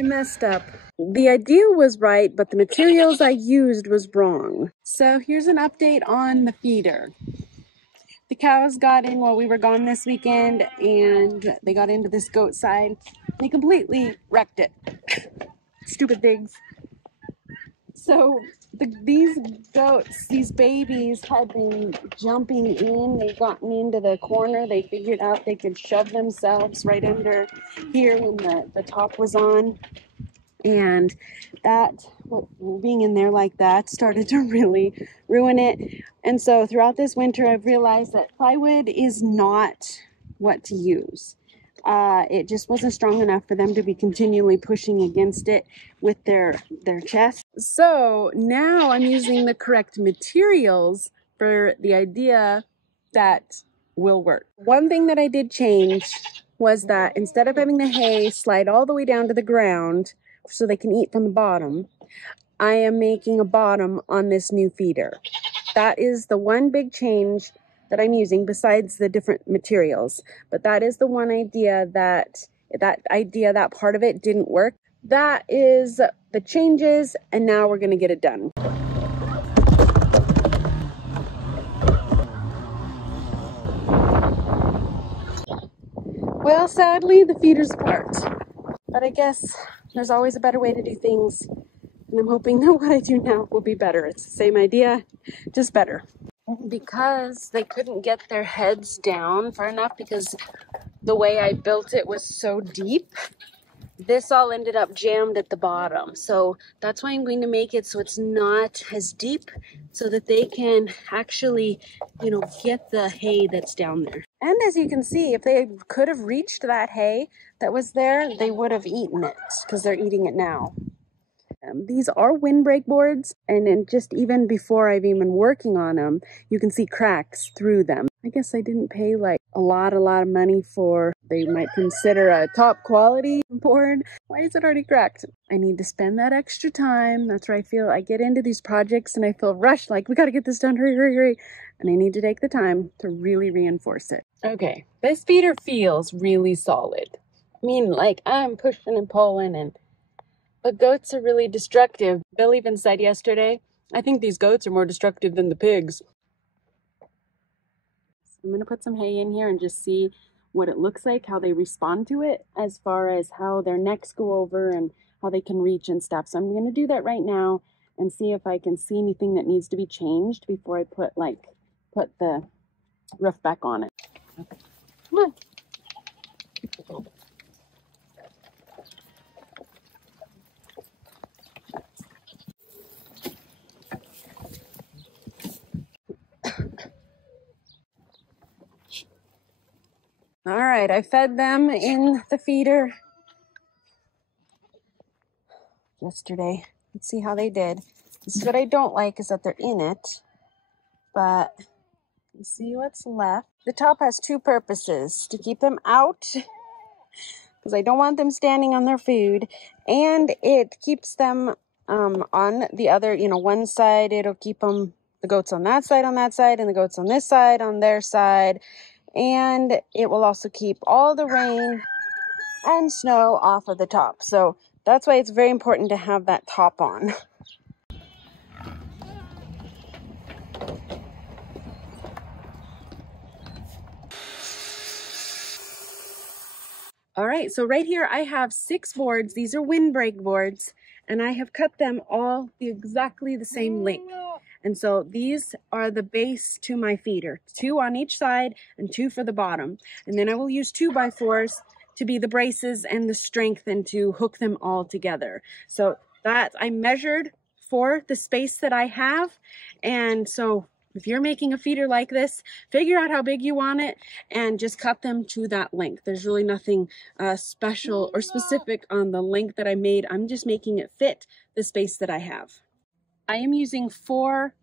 I messed up. The idea was right, but the materials I used was wrong. So here's an update on the feeder. The cows got in while we were gone this weekend, and they got into this goat side. They completely wrecked it. Stupid pigs. So these goats, these babies had been jumping in. They'd gotten into the corner. They figured out they could shove themselves right under here when the top was on. And that, being in there like that, started to really ruin it. And so throughout this winter, I've realized that plywood is not what to use. It just wasn't strong enough for them to be continually pushing against it with their chest. So now I'm using the correct materials for the idea that will work. One thing that I did change was that instead of having the hay slide all the way down to the ground so they can eat from the bottom, I am making a bottom on this new feeder. That is the one big change that I'm using besides the different materials. But that is the one idea that part of it didn't work. That is the changes, and now we're gonna get it done. Well, sadly, the feeder's apart. But I guess there's always a better way to do things. And I'm hoping that what I do now will be better. It's the same idea, just better. Because they couldn't get their heads down far enough because the way I built it was so deep, this all ended up jammed at the bottom. So that's why I'm going to make it so it's not as deep so that they can actually, get the hay that's down there. And as you can see, if they could have reached that hay that was there, they would have eaten it because they're eating it now. These are windbreak boards, and then just even before I've even been working on them, you can see cracks through them. I guess I didn't pay like a lot of money for, they might consider a top quality board. Why is it already cracked? I need to spend that extra time. That's where I feel I get into these projects and I feel rushed, like we got to get this done, hurry, hurry, hurry. And I need to take the time to really reinforce it. Okay, this feeder feels really solid. I mean, like I'm pushing and pulling, but goats are really destructive. Bill even said yesterday, I think these goats are more destructive than the pigs. So I'm going to put some hay in here and just see what it looks like, how they respond to it, as far as how their necks go over and how they can reach and stuff. So I'm going to do that right now and see if I can see anything that needs to be changed before I put the roof back on it. Okay. Come on. All right, I fed them in the feeder yesterday. Let's see how they did. This is what I don't like, is that they're in it, but let's see what's left. The top has two purposes: to keep them out, because I don't want them standing on their food, and it keeps them on the other, one side. It'll keep them, the goats on that side, and the goats on this side on their side. And it will also keep all the rain and snow off of the top. So that's why it's very important to have that top on. All right, so right here I have 6 boards. These are windbreak boards, and I have cut them all exactly the same length. And so these are the base to my feeder, 2 on each side and 2 for the bottom. And then I will use 2x4s to be the braces and the strength and to hook them all together. So that I measured for the space that I have. And so if you're making a feeder like this, figure out how big you want it and just cut them to that length. There's really nothing special or specific on the length that I made. I'm just making it fit the space that I have. I am using 4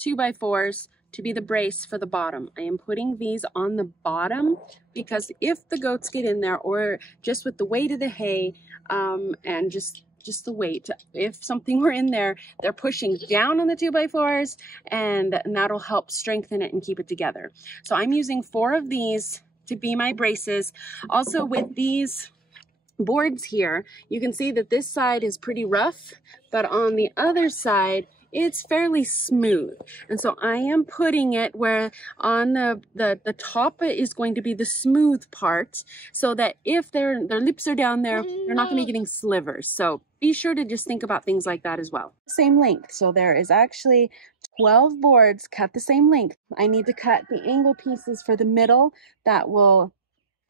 2x4s to be the brace for the bottom. I am putting these on the bottom because if the goats get in there, or just with the weight of the hay and just the weight, if something were in there, they're pushing down on the 2x4s, and that'll help strengthen it and keep it together. So I'm using 4 of these to be my braces. Also with these, boards here, you can see that this side is pretty rough, but on the other side, it's fairly smooth. And so I am putting it where on the top is going to be the smooth part, so that if their lips are down there, they're not going to be getting slivers. So be sure to just think about things like that as well. Same length. So there is actually 12 boards cut the same length. I need to cut the angle pieces for the middle that will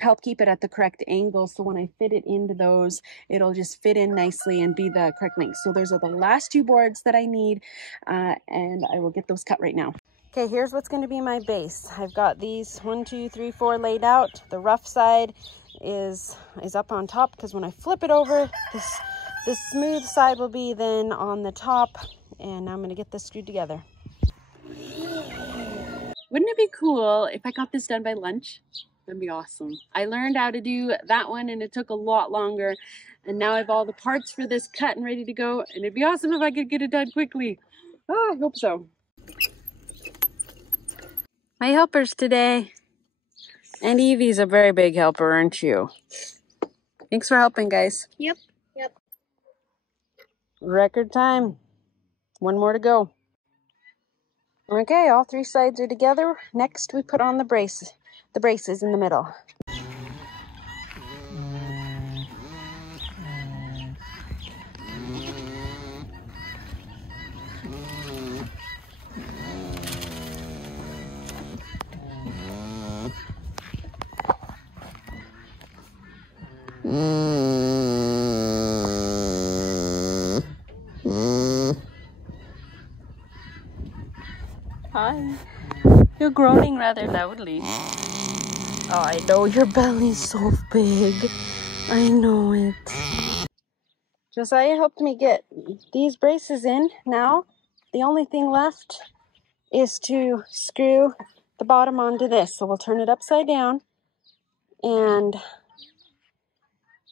help keep it at the correct angle, so when I fit it into those, it'll just fit in nicely and be the correct length. So those are the last 2 boards that I need, and I will get those cut right now. Okay, here's what's going to be my base. I've got these 1, 2, 3, 4 laid out. The rough side is up on top, because when I flip it over, this smooth side will be then on the top, and now I'm going to get this screwed together. Wouldn't it be cool if I got this done by lunch? That'd be awesome. I learned how to do that one, and it took a lot longer, and now I have all the parts for this cut and ready to go, and it'd be awesome if I could get it done quickly. Oh, I hope so. My helpers today. And Evie's a very big helper, aren't you? Thanks for helping, guys. Yep. Record time. 1 more to go. Okay, all 3 sides are together. Next, we put on the braces in the middle. Hi. You're groaning rather loudly. Oh, I know your belly's so big. I know it. Josiah helped me get these braces in. Now, the only thing left is to screw the bottom onto this. So we'll turn it upside down and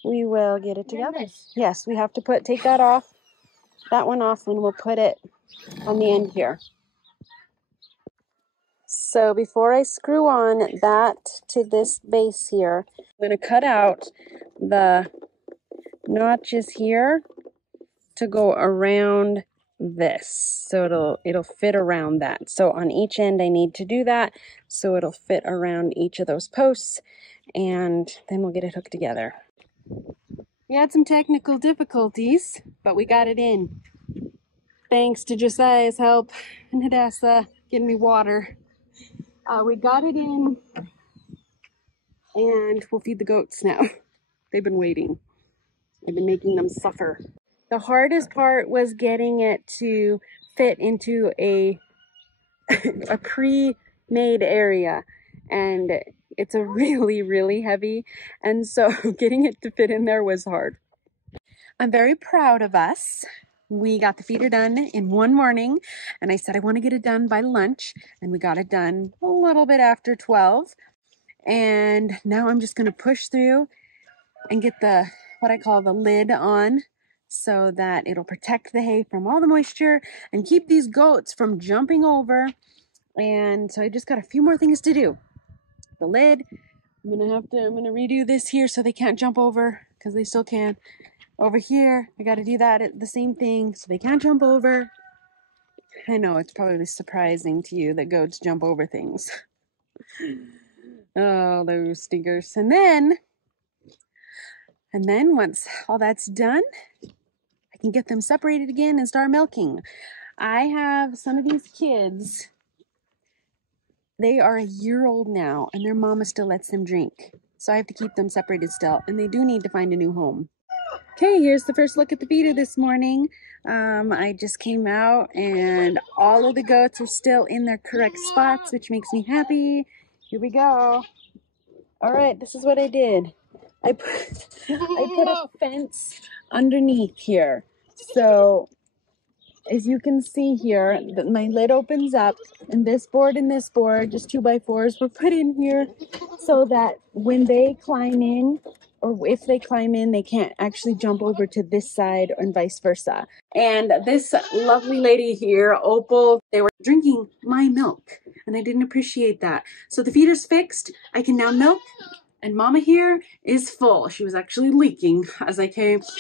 we will get it together. Yes, we have to take that off, that one off, and we'll put it on the end here. So before I screw on that to this base here, I'm going to cut out the notches here to go around this, so it'll fit around that. So on each end I need to do that so it'll fit around each of those posts, and then we'll get it hooked together. We had some technical difficulties, but we got it in. Thanks to Josiah's help and Hadassah getting me water. We got it in, and we'll feed the goats now. They've been waiting. I've been making them suffer. The hardest part was getting it to fit into a pre-made area, and it's a really heavy, and so getting it to fit in there was hard. I'm very proud of us. We got the feeder done in 1 morning, and I said I want to get it done by lunch, and we got it done a little bit after 12. And now I'm just going to push through and get what I call the lid on, so that it'll protect the hay from all the moisture and keep these goats from jumping over. And so I just got a few more things to do. The lid, I'm gonna redo this here so they can't jump over, because they still can. Over here, I got to do the same thing so they can't jump over. I know it's probably surprising to you that goats jump over things. Oh, those stinkers. And then once all that's done, I can get them separated again and start milking. I have some of these kids, they are a year old now, and their mama still lets them drink. So I have to keep them separated still, and they do need to find a new home. Okay, here's the first look at the feeder this morning. I just came out, and all of the goats are still in their correct spots, which makes me happy. Here we go. All right, this is what I did. I put a fence underneath here. So as you can see here, my lid opens up, and this board, just 2x4s, were put in here so that when they climb in, or if they climb in, they can't actually jump over to this side and vice versa. And this lovely lady here, Opal, they were drinking my milk, and I didn't appreciate that. So the feeder's fixed. I can now milk, And Mama here is full. She was actually leaking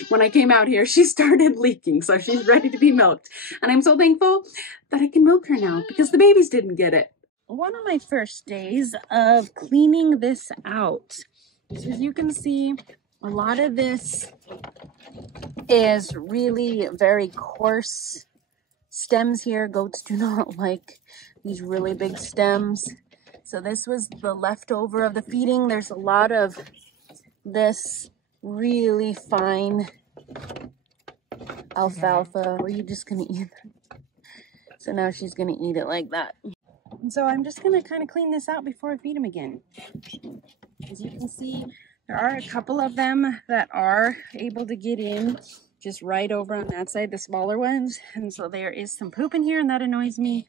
when I came out here. She started leaking, so she's ready to be milked. And I'm so thankful that I can milk her now because the babies didn't get it. One of my first days of cleaning this out. So as you can see, a lot of this is really very coarse stems here. Goats do not like these really big stems. So this was the leftover of the feeding. There's a lot of this really fine alfalfa. Were you just gonna eat it? So now she's gonna eat it like that. And so I'm just gonna kind of clean this out before I feed them again. As you can see, there are a couple of them that are able to get in just right over on that side, the smaller ones. And so there is some poop in here and that annoys me.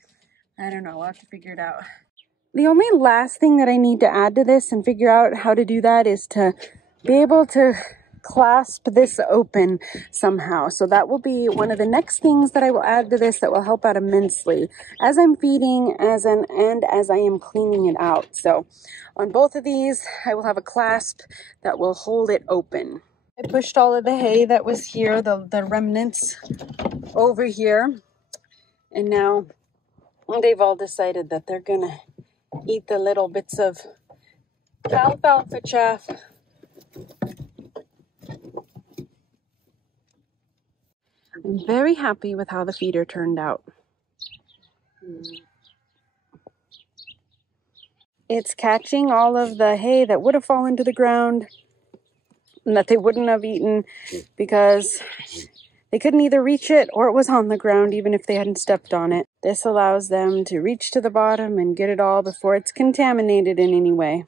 I don't know, I'll have to figure it out. The only last thing that I need to add to this and figure out how to do that is to be able to clasp this open somehow. So that will be one of the next things that I will add to this that will help out immensely as I'm feeding and as I am cleaning it out. So on both of these, I will have a clasp that will hold it open. I pushed all of the hay that was here, the remnants over here. And now they've all decided that they're gonna eat the little bits of alfalfa chaff. I'm very happy with how the feeder turned out. It's catching all of the hay that would have fallen to the ground and that they wouldn't have eaten because they couldn't either reach it or it was on the ground even if they hadn't stepped on it. This allows them to reach to the bottom and get it all before it's contaminated in any way.